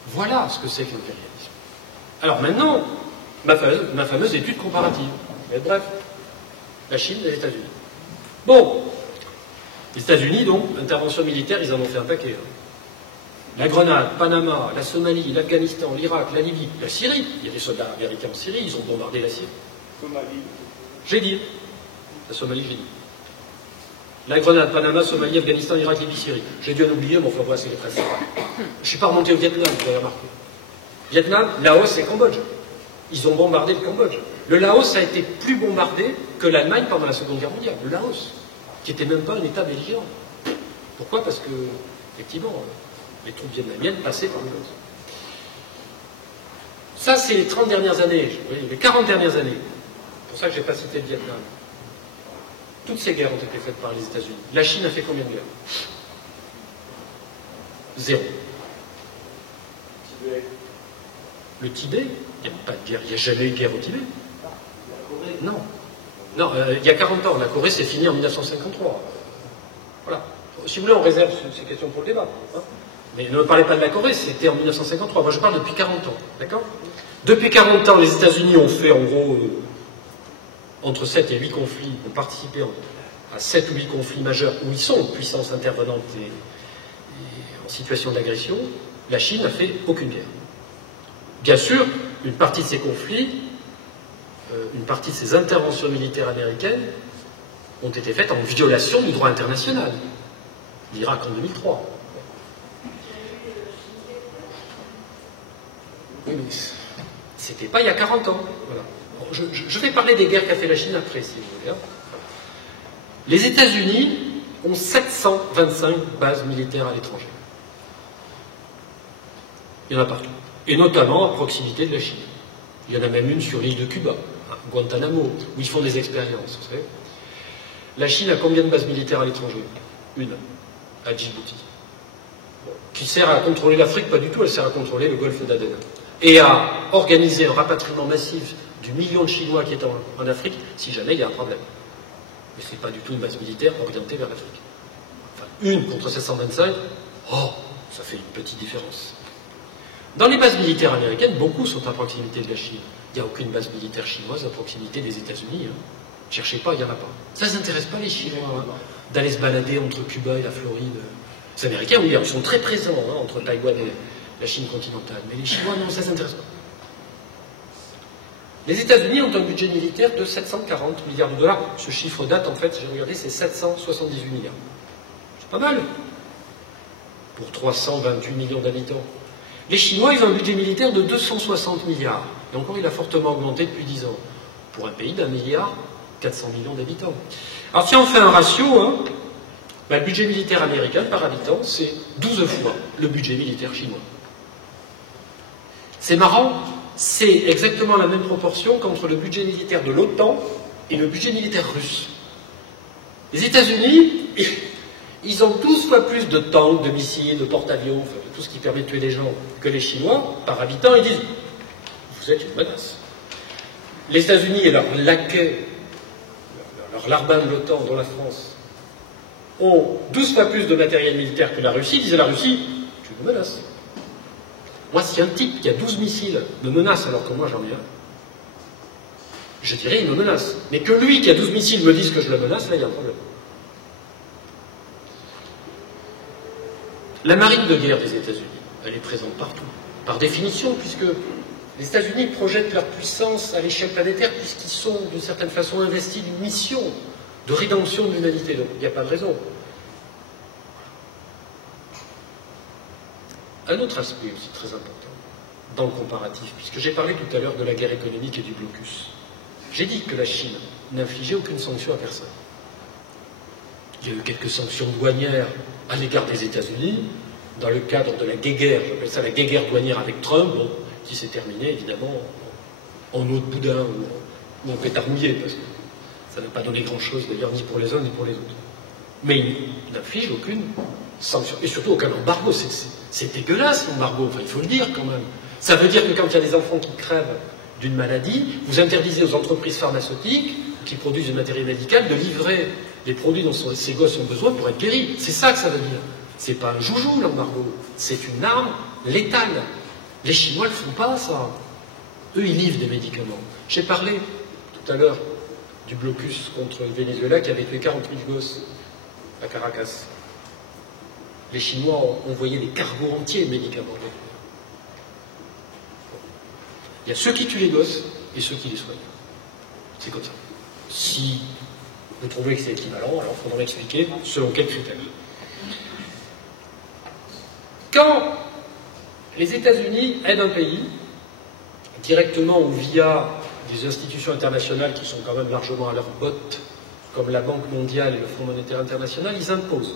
Voilà ce que c'est que l'impérialisme. Alors maintenant, ma fameuse étude comparative. Mais bref, la Chine et les États-Unis. Bon, les États-Unis, donc, intervention militaire, ils en ont fait un paquet. La Grenade, Panama, la Somalie, l'Afghanistan, l'Irak, la Libye, la Syrie. Il y a des soldats américains en Syrie, ils ont bombardé la Syrie. Somalie. J'ai dit. La Somalie, j'ai dit. La Grenade, Panama, Somalie, Afghanistan, Irak, Libye, Syrie. J'ai dû en oublier, mais enfin, voilà, c'est les principales. Je ne suis pas remonté au Vietnam, vous avez remarqué. Vietnam, Laos et Cambodge. Ils ont bombardé le Cambodge. Le Laos a été plus bombardé que l'Allemagne pendant la Seconde Guerre mondiale. Le Laos, qui n'était même pas un État belligérant. Pourquoi? Parce que, effectivement, les troupes vietnamiennes passaient par le Laos. Ça, c'est les 30 dernières années, les 40 dernières années. C'est pour ça que je n'ai pas cité le Vietnam. Toutes ces guerres ont été faites par les États-Unis. La Chine a fait combien de guerres? 0. Tibet. Le Tibet, il n'y a pas de guerre. Il n'y a jamais eu de guerre au Tibet. Non. Non, il y a 40 ans. La Corée s'est finie en 1953. Voilà. Si vous voulez, on réserve ces questions pour le débat. Hein. Mais ne me parlez pas de la Corée, c'était en 1953. Moi, je parle depuis 40 ans. D'accord? Depuis 40 ans, les États-Unis ont fait, en gros, entre 7 et 8 conflits, ont participé à 7 ou 8 conflits majeurs où ils sont puissance intervenante et en situation d'agression. La Chine n'a fait aucune guerre. Bien sûr, une partie de ces conflits, une partie de ces interventions militaires américaines ont été faites en violation du droit international. L'Irak en 2003. Oui, mais c'était pas il y a 40 ans. Voilà. Je vais parler des guerres qu'a fait la Chine après, si vous voulez. Les États-Unis ont 725 bases militaires à l'étranger. Il y en a partout. Et notamment à proximité de la Chine. Il y en a même une sur l'île de Cuba, à Guantanamo, où ils font des expériences, vous savez. La Chine a combien de bases militaires à l'étranger? Une, à Djibouti. Bon, qui sert à contrôler l'Afrique? Pas du tout, elle sert à contrôler le golfe d'Aden. Et à organiser un rapatriement massif du million de Chinois qui est en Afrique, si jamais il y a un problème. Mais ce n'est pas du tout une base militaire orientée vers l'Afrique. Enfin, une contre 725, oh, ça fait une petite différence. Dans les bases militaires américaines, beaucoup sont à proximité de la Chine. Il n'y a aucune base militaire chinoise à proximité des États-Unis. Hein. Cherchez pas, il n'y en a pas. Ça ne s'intéresse pas les Chinois hein, d'aller se balader entre Cuba et la Floride. Les Américains, oui, ils sont très présents hein, entre Taïwan et la Chine continentale. Mais les Chinois, non, ça ne s'intéresse pas. Les États-Unis ont un budget militaire de 740 milliards de dollars. Ce chiffre date, en fait, j'ai regardé, c'est 778 milliards. C'est pas mal. Pour 328 millions d'habitants. Les Chinois, ils ont un budget militaire de 260 milliards. Et encore, il a fortement augmenté depuis 10 ans. Pour un pays d'1,4 milliard d'habitants. Alors, si on fait un ratio, hein, ben, le budget militaire américain par habitant, c'est 12 fois le budget militaire chinois. C'est marrant, c'est exactement la même proportion qu'entre le budget militaire de l'OTAN et le budget militaire russe. Les États-Unis, ils ont 12 fois plus de tanks, de missiles, de porte-avions, enfin, de tout ce qui permet de tuer des gens que les Chinois. Par habitant, ils disent « vous êtes une menace ». Les États-Unis et leurs laquais, leurs larbins de l'OTAN, dont la France, ont 12 fois plus de matériel militaire que la Russie, disent à la Russie « tu me menaces ». Moi, si un type qui a 12 missiles me menace alors que moi j'en ai un, je dirais il me menace. Mais que lui qui a 12 missiles me dise que je le menace, là il y a un problème. La marine de guerre des États-Unis, elle est présente partout, par définition, puisque les États-Unis projettent leur puissance à l'échelle planétaire, puisqu'ils sont d'une certaine façon investis d'une mission de rédemption de l'humanité. Donc il n'y a pas de raison. Un autre aspect aussi très important dans le comparatif, puisque j'ai parlé tout à l'heure de la guerre économique et du blocus. J'ai dit que la Chine n'infligeait aucune sanction à personne. Il y a eu quelques sanctions douanières à l'égard des États-Unis, dans le cadre de la guéguerre, j'appelle ça la guéguerre douanière avec Trump, bon, qui s'est terminée évidemment en eau de boudin ou en pétard mouillé, parce que ça n'a pas donné grand-chose d'ailleurs ni pour les uns ni pour les autres. Mais il n'inflige aucune sanction, et surtout aucun embargo. C'est dégueulasse l'embargo, enfin, il faut le dire quand même. Ça veut dire que quand il y a des enfants qui crèvent d'une maladie, vous interdisez aux entreprises pharmaceutiques qui produisent du matériel médical de livrer les produits dont ces gosses ont besoin pour être guéris. C'est ça que ça veut dire. C'est pas un joujou l'embargo, c'est une arme létale. Les Chinois ne le font pas, ça. Eux, ils livrent des médicaments. J'ai parlé tout à l'heure du blocus contre le Venezuela qui avait tué 40 000 gosses à Caracas. Les Chinois ont envoyé des cargos entiers de médicaments. Il y a ceux qui tuent les gosses et ceux qui les soignent. C'est comme ça. Si vous trouvez que c'est équivalent, alors il faudra m'expliquer selon quels critères. Quand les États-Unis aident un pays, directement ou via des institutions internationales qui sont quand même largement à leur botte, comme la Banque mondiale et le Fonds monétaire international, ils imposent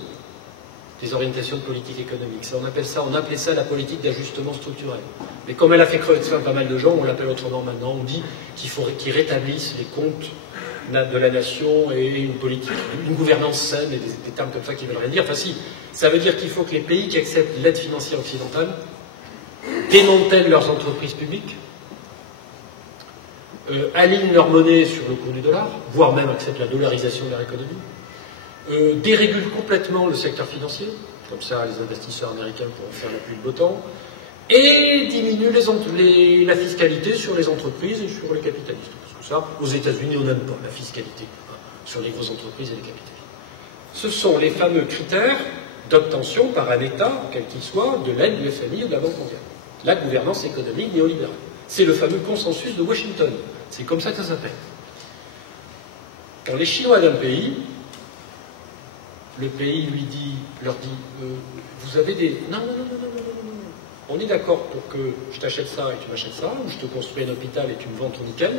des orientations de politique économique. Ça, on appelait ça la politique d'ajustement structurel. Mais comme elle a fait crever pas mal de gens, on l'appelle autrement maintenant. On dit qu'il faut qu'ils rétablissent les comptes de la nation et une politique, une gouvernance saine, et des termes comme ça qui veulent rien dire. Enfin si, ça veut dire qu'il faut que les pays qui acceptent l'aide financière occidentale démantèlent leurs entreprises publiques, alignent leur monnaie sur le cours du dollar, voire même acceptent la dollarisation de leur économie, dérégulent complètement le secteur financier, comme ça les investisseurs américains pourront faire la pluie de beau temps, et diminuent la fiscalité sur les entreprises et sur les capitalistes. Parce que ça, aux États-Unis, on n'aime pas la fiscalité sur les grosses entreprises et les capitalistes. Ce sont les fameux critères d'obtention par un État, quel qu'il soit, de l'aide du FMI ou de la Banque mondiale. La gouvernance économique néolibérale. C'est le fameux consensus de Washington. C'est comme ça que ça s'appelle. Quand les Chinois d'un pays, le pays leur dit vous avez des... Non. On est d'accord pour que je t'achète ça et tu m'achètes ça, ou je te construis un hôpital et tu me vends ton nickel,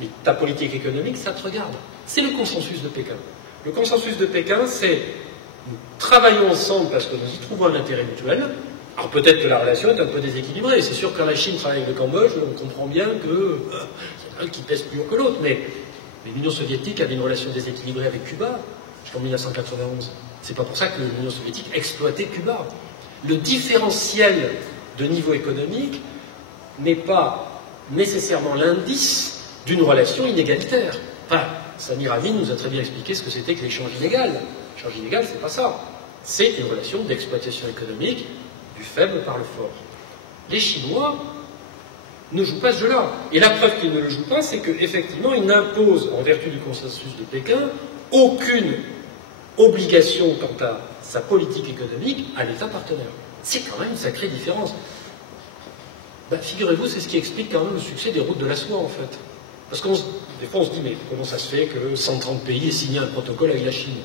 mais ta politique économique, ça te regarde. C'est le consensus de Pékin. Le consensus de Pékin, c'est nous travaillons ensemble parce que nous y trouvons un intérêt mutuel. Alors peut-être que la relation est un peu déséquilibrée. C'est sûr que quand la Chine travaille avec le Cambodge, on comprend bien que c'est un qui pèse plus haut que l'autre. Mais l'Union soviétique avait une relation déséquilibrée avec Cuba jusqu'en 1991. C'est pas pour ça que l'Union soviétique exploitait Cuba. Le différentiel de niveau économique n'est pas nécessairement l'indice d'une relation inégalitaire. Enfin, Samir Amin nous a très bien expliqué ce que c'était que l'échange inégal. L'échange inégal, c'est pas ça. C'est une relation d'exploitation économique du faible par le fort. Les Chinois ne jouent pas ce jeu-là. Et la preuve qu'ils ne le jouent pas, c'est qu'effectivement, ils n'imposent, en vertu du consensus de Pékin, aucune obligation quant à sa politique économique à l'État partenaire. C'est quand même une sacrée différence. Figurez-vous, c'est ce qui explique quand même le succès des routes de la soie, en fait. Parce que des fois, on se dit, mais comment ça se fait que 130 pays aient signé un protocole avec la Chine?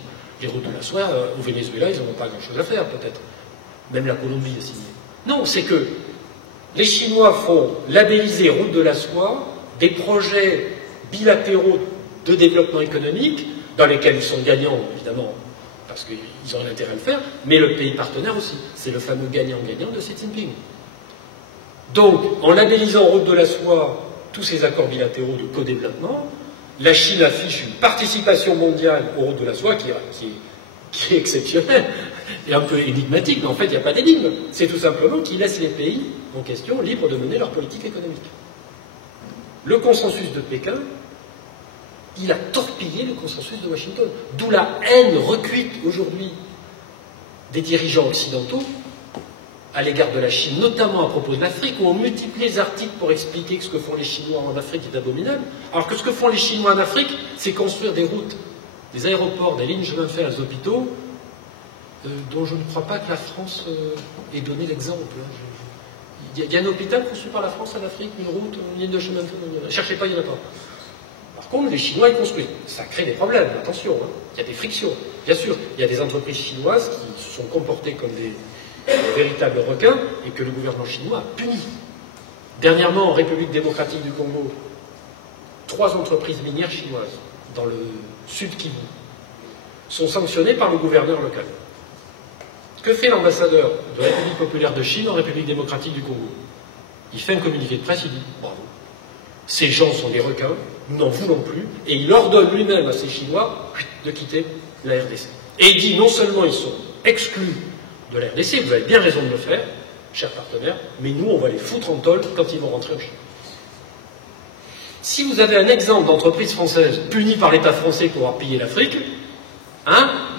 Les routes de la soie, au Venezuela, ils n'ont pas grand-chose à faire, peut-être. Même la Colombie a signé. Non, c'est que les Chinois font labelliser route de la soie des projets bilatéraux de développement économique, dans lesquels ils sont gagnants, évidemment, parce qu'ils ont intérêt à le faire, mais le pays partenaire aussi. C'est le fameux gagnant-gagnant de Xi Jinping. Donc, en labellisant route de la soie tous ces accords bilatéraux de co-développement, la Chine affiche une participation mondiale aux routes de la soie qui est exceptionnelle et un peu énigmatique, mais en fait, il n'y a pas d'énigme. C'est tout simplement qu'ils laissent les pays en question libres de mener leur politique économique. Le consensus de Pékin, il a torpillé le consensus de Washington. D'où la haine recuite aujourd'hui des dirigeants occidentaux à l'égard de la Chine, notamment à propos de l'Afrique, où on multiplie les articles pour expliquer que ce que font les Chinois en Afrique est abominable, alors que ce que font les Chinois en Afrique, c'est construire des routes, des aéroports, des lignes de chemin de fer, des hôpitaux, dont je ne crois pas que la France ait donné l'exemple. Il y a un hôpital construit par la France en Afrique, une route, une ligne de chemin de fer, ne cherchez pas, il n'y en a pas. Par contre, les Chinois, ils construisent. Ça crée des problèmes, attention, il y a des frictions. Bien sûr, il y a des entreprises chinoises qui se sont comportées comme des véritables requins et que le gouvernement chinois a puni. Dernièrement, en République démocratique du Congo, 3 entreprises minières chinoises dans le sud Kivu sont sanctionnées par le gouverneur local. Que fait l'ambassadeur de la République populaire de Chine en République démocratique du Congo? Il fait un communiqué de presse, il dit bravo. Ces gens sont des requins, nous n'en voulons plus, et il ordonne lui-même à ces Chinois de quitter la RDC. Et il dit non seulement ils sont exclus de la RDC, vous avez bien raison de le faire, chers partenaires, mais nous, on va les foutre en tôle quand ils vont rentrer en Chine. Si vous avez un exemple d'entreprise française punie par l'État français pour avoir pillé l'Afrique,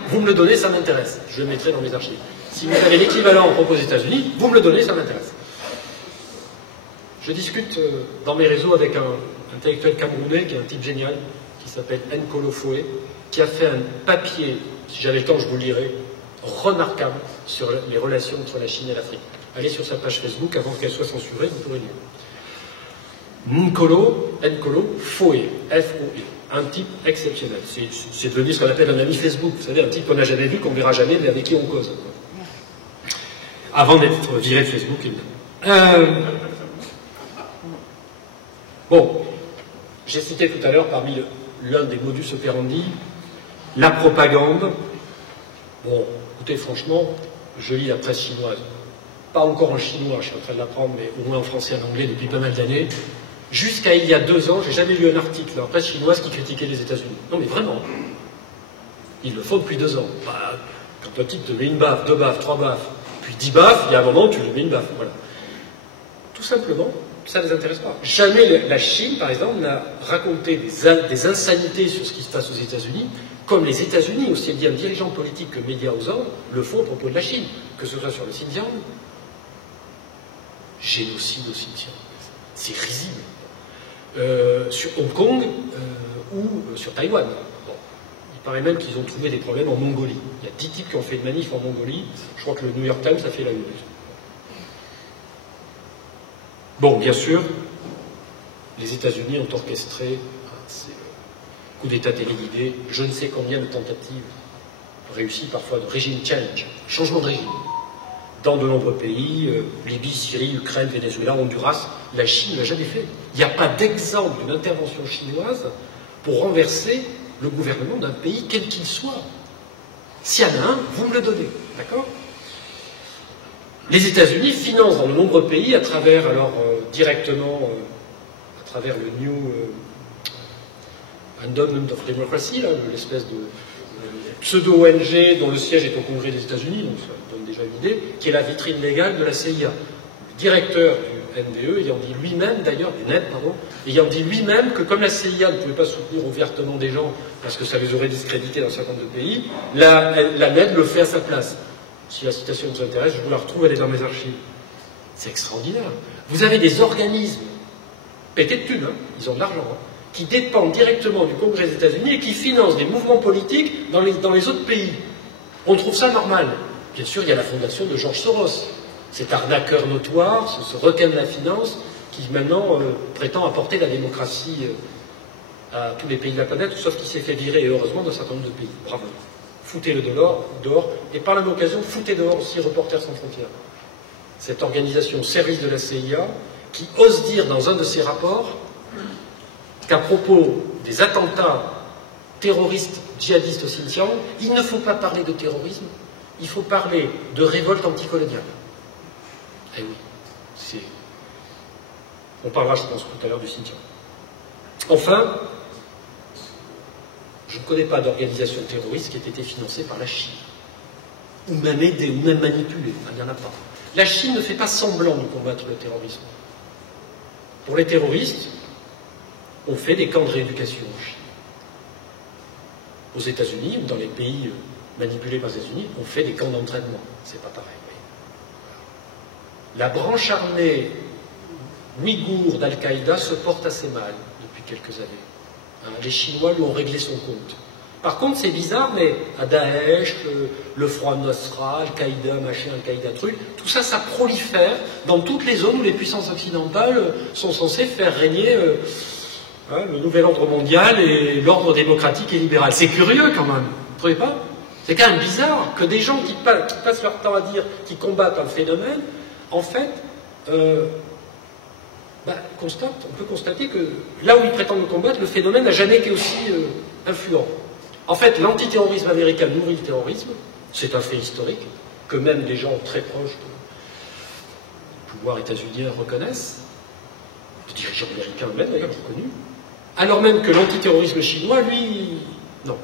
vous me le donnez, ça m'intéresse. Je le mettrai dans mes archives. Si vous avez l'équivalent en propos aux États-Unis, vous me le donnez, ça m'intéresse. Je discute dans mes réseaux avec un intellectuel camerounais qui est un type génial, qui s'appelle Nkolo Foé, qui a fait un papier, si j'avais le temps je vous le lirai, remarquable sur les relations entre la Chine et l'Afrique. Allez sur sa page Facebook avant qu'elle soit censurée, vous pourrez lire. Nkolo Foé, F-O-E, un type exceptionnel. C'est devenu ce qu'on appelle un ami Facebook, vous savez, un type qu'on n'a jamais vu, qu'on ne verra jamais, mais avec qui on cause. Avant d'être viré de Facebook, évidemment. Bon, j'ai cité tout à l'heure parmi l'un des modus operandi, la propagande. Bon, écoutez, franchement, je lis la presse chinoise. Pas encore en chinois, je suis en train de l'apprendre, mais au moins en français et en anglais depuis pas mal d'années. Jusqu'à il y a 2 ans, j'ai jamais lu un article dans la presse chinoise qui critiquait les États-Unis. Non, mais vraiment. Ils le font depuis 2 ans. Bah, quand un type te met une baffe, 2 baffes, 3 baffes, puis 10 baffes, il y a un moment, tu lui mets une baffe. Voilà. Tout simplement, ça ne les intéresse pas. Jamais la Chine, par exemple, n'a raconté des insanités sur ce qui se passe aux États-Unis, comme les États-Unis, aussi bien dirigeants politiques que médias aux ordres, le font à propos de la Chine, que ce soit sur le Xinjiang, génocide au Xinjiang. C'est risible. Sur Hong Kong ou sur Taïwan. Bon. Il paraît même qu'ils ont trouvé des problèmes en Mongolie. Il y a 10 types qui ont fait une manif en Mongolie. Je crois que le New York Times a fait la une. Bon, bien sûr, les États-Unis ont orchestré ces coups d'État téléguidés, je ne sais combien de tentatives réussies parfois de régime change, changement de régime. Dans de nombreux pays, Libye, Syrie, Ukraine, Venezuela, Honduras, la Chine ne l'a jamais fait. Il n'y a pas d'exemple d'une intervention chinoise pour renverser le gouvernement d'un pays, quel qu'il soit. S'il y en a un, vous me le donnez. D'accord ? Les États-Unis financent dans de nombreux pays, à travers, alors directement, à travers le New Endowment of Democracy, l'espèce de pseudo-ONG dont le siège est au Congrès des États-Unis, donc ça donne déjà une idée, qui est la vitrine légale de la CIA. Le directeur du NDE ayant dit lui-même, d'ailleurs, du NED, pardon, ayant dit lui-même que comme la CIA ne pouvait pas soutenir ouvertement des gens parce que ça les aurait discrédités dans 52 pays, la NED le fait à sa place. Si la citation vous intéresse, je vous la retrouve, elle est dans mes archives. C'est extraordinaire. Vous avez des organismes pétés de thunes, hein, ils ont de l'argent, hein, qui dépendent directement du Congrès des États-Unis et qui financent des mouvements politiques dans les autres pays. On trouve ça normal. Bien sûr, il y a la fondation de George Soros, cet arnaqueur notoire, ce requin de la finance, qui maintenant prétend apporter la démocratie à tous les pays de la planète, sauf qu'il s'est fait virer, et heureusement, d'un certain nombre de pays. Bravo. Foutez-le dehors, et par la même occasion, foutez dehors aussi Reporters sans frontières. Cette organisation au service de la CIA, qui ose dire dans un de ses rapports qu'à propos des attentats terroristes djihadistes au Xinjiang, il ne faut pas parler de terrorisme, il faut parler de révolte anticoloniale. Eh oui, on parlera, je pense, tout à l'heure du Xinjiang. Enfin, je ne connais pas d'organisation terroriste qui ait été financée par la Chine, ou même aidée, ou même manipulée. Il n'y en a pas. La Chine ne fait pas semblant de combattre le terrorisme. Pour les terroristes, on fait des camps de rééducation en Chine. Aux États-Unis, ou dans les pays manipulés par les États-Unis, on fait des camps d'entraînement. C'est pas pareil. La branche armée ouïghour d'Al-Qaïda se porte assez mal depuis quelques années. Les Chinois lui ont réglé son compte. Par contre, c'est bizarre, mais à Daesh, le Front Nosra, Al-Qaïda, machin, Al-Qaïda, truc, tout ça, ça prolifère dans toutes les zones où les puissances occidentales sont censées faire régner le nouvel ordre mondial et l'ordre démocratique et libéral. C'est curieux quand même, vous ne trouvez pas? C'est quand même bizarre que des gens qui passent leur temps à dire qu'ils combattent un phénomène, en fait, on peut constater que là où ils prétendent le combattre, le phénomène n'a jamais été aussi influent. En fait, l'antiterrorisme américain nourrit le terrorisme, c'est un fait historique, que même les gens très proches du pouvoir états-unien reconnaissent, les dirigeants américains eux-mêmes d'ailleurs reconnus, alors même que l'antiterrorisme chinois, lui, non.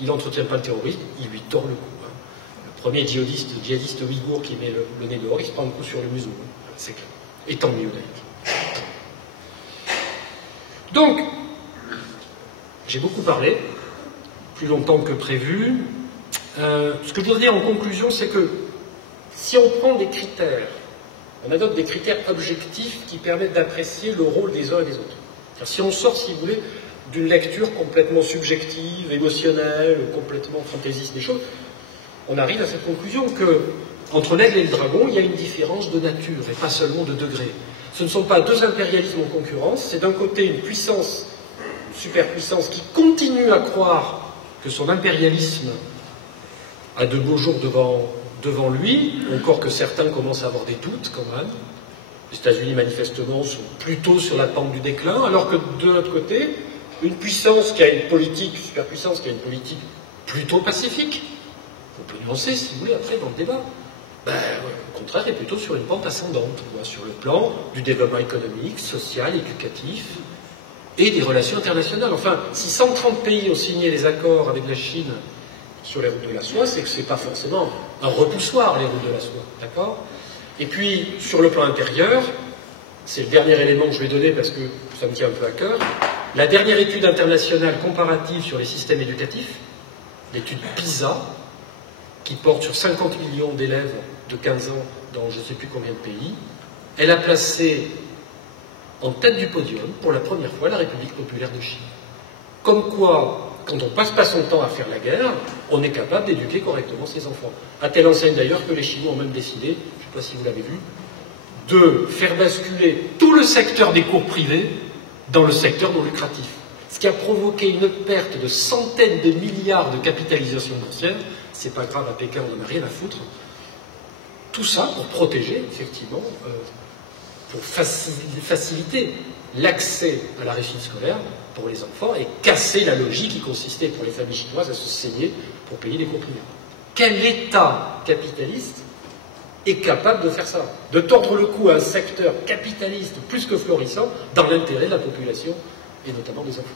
Il n'entretient pas le terrorisme, il lui tord le cou. Le premier djihadiste ouïghour qui met le nez dehors, il se prend le coup sur le museau. C'est clair. Et tant mieux d'ailleurs. Donc, j'ai beaucoup parlé, plus longtemps que prévu. Ce que je voudrais dire en conclusion, c'est que si on prend des critères on adopte des critères objectifs qui permettent d'apprécier le rôle des uns et des autres. Si on sort, si vous voulez, d'une lecture complètement subjective, émotionnelle, complètement fantaisiste des choses, on arrive à cette conclusion que entre l'aigle et le dragon, il y a une différence de nature et pas seulement de degré. Ce ne sont pas deux impérialismes en concurrence, c'est d'un côté une puissance, une superpuissance qui continue à croire que son impérialisme a de beaux jours devant lui, encore que certains commencent à avoir des doutes quand même. Les États-Unis, manifestement, sont plutôt sur la pente du déclin, alors que de l'autre côté, une puissance qui a une politique, une superpuissance qui a une politique plutôt pacifique, on peut nuancer, si vous voulez, après, dans le débat, au contraire, est plutôt sur une pente ascendante, sur le plan du développement économique, social, éducatif et des relations internationales. Enfin, si 130 pays ont signé les accords avec la Chine sur les routes de la soie, c'est que ce n'est pas forcément un repoussoir, les routes de la soie, d'accord ? Et puis, sur le plan intérieur, c'est le dernier élément que je vais donner parce que ça me tient un peu à cœur, la dernière étude internationale comparative sur les systèmes éducatifs, l'étude PISA, qui porte sur 50 millions d'élèves de 15 ans dans je ne sais plus combien de pays, elle a placé en tête du podium, pour la première fois, la République populaire de Chine. Comme quoi, quand on passe pas son temps à faire la guerre, on est capable d'éduquer correctement ses enfants. À telle enseigne d'ailleurs que les Chinois ont même décidé, je ne sais pas si vous l'avez vu, de faire basculer tout le secteur des cours privés dans le secteur non lucratif. Ce qui a provoqué une perte de centaines de milliards de capitalisation boursière. C'est pas grave, à Pékin, on n'en a rien à foutre. Tout ça pour protéger, effectivement, pour faciliter l'accès à la réussite scolaire pour les enfants et casser la logique qui consistait pour les familles chinoises à se saigner pour payer les cours privés. Quel État capitaliste est capable de faire ça? De tordre le cou à un secteur capitaliste plus que florissant dans l'intérêt de la population et notamment des enfants.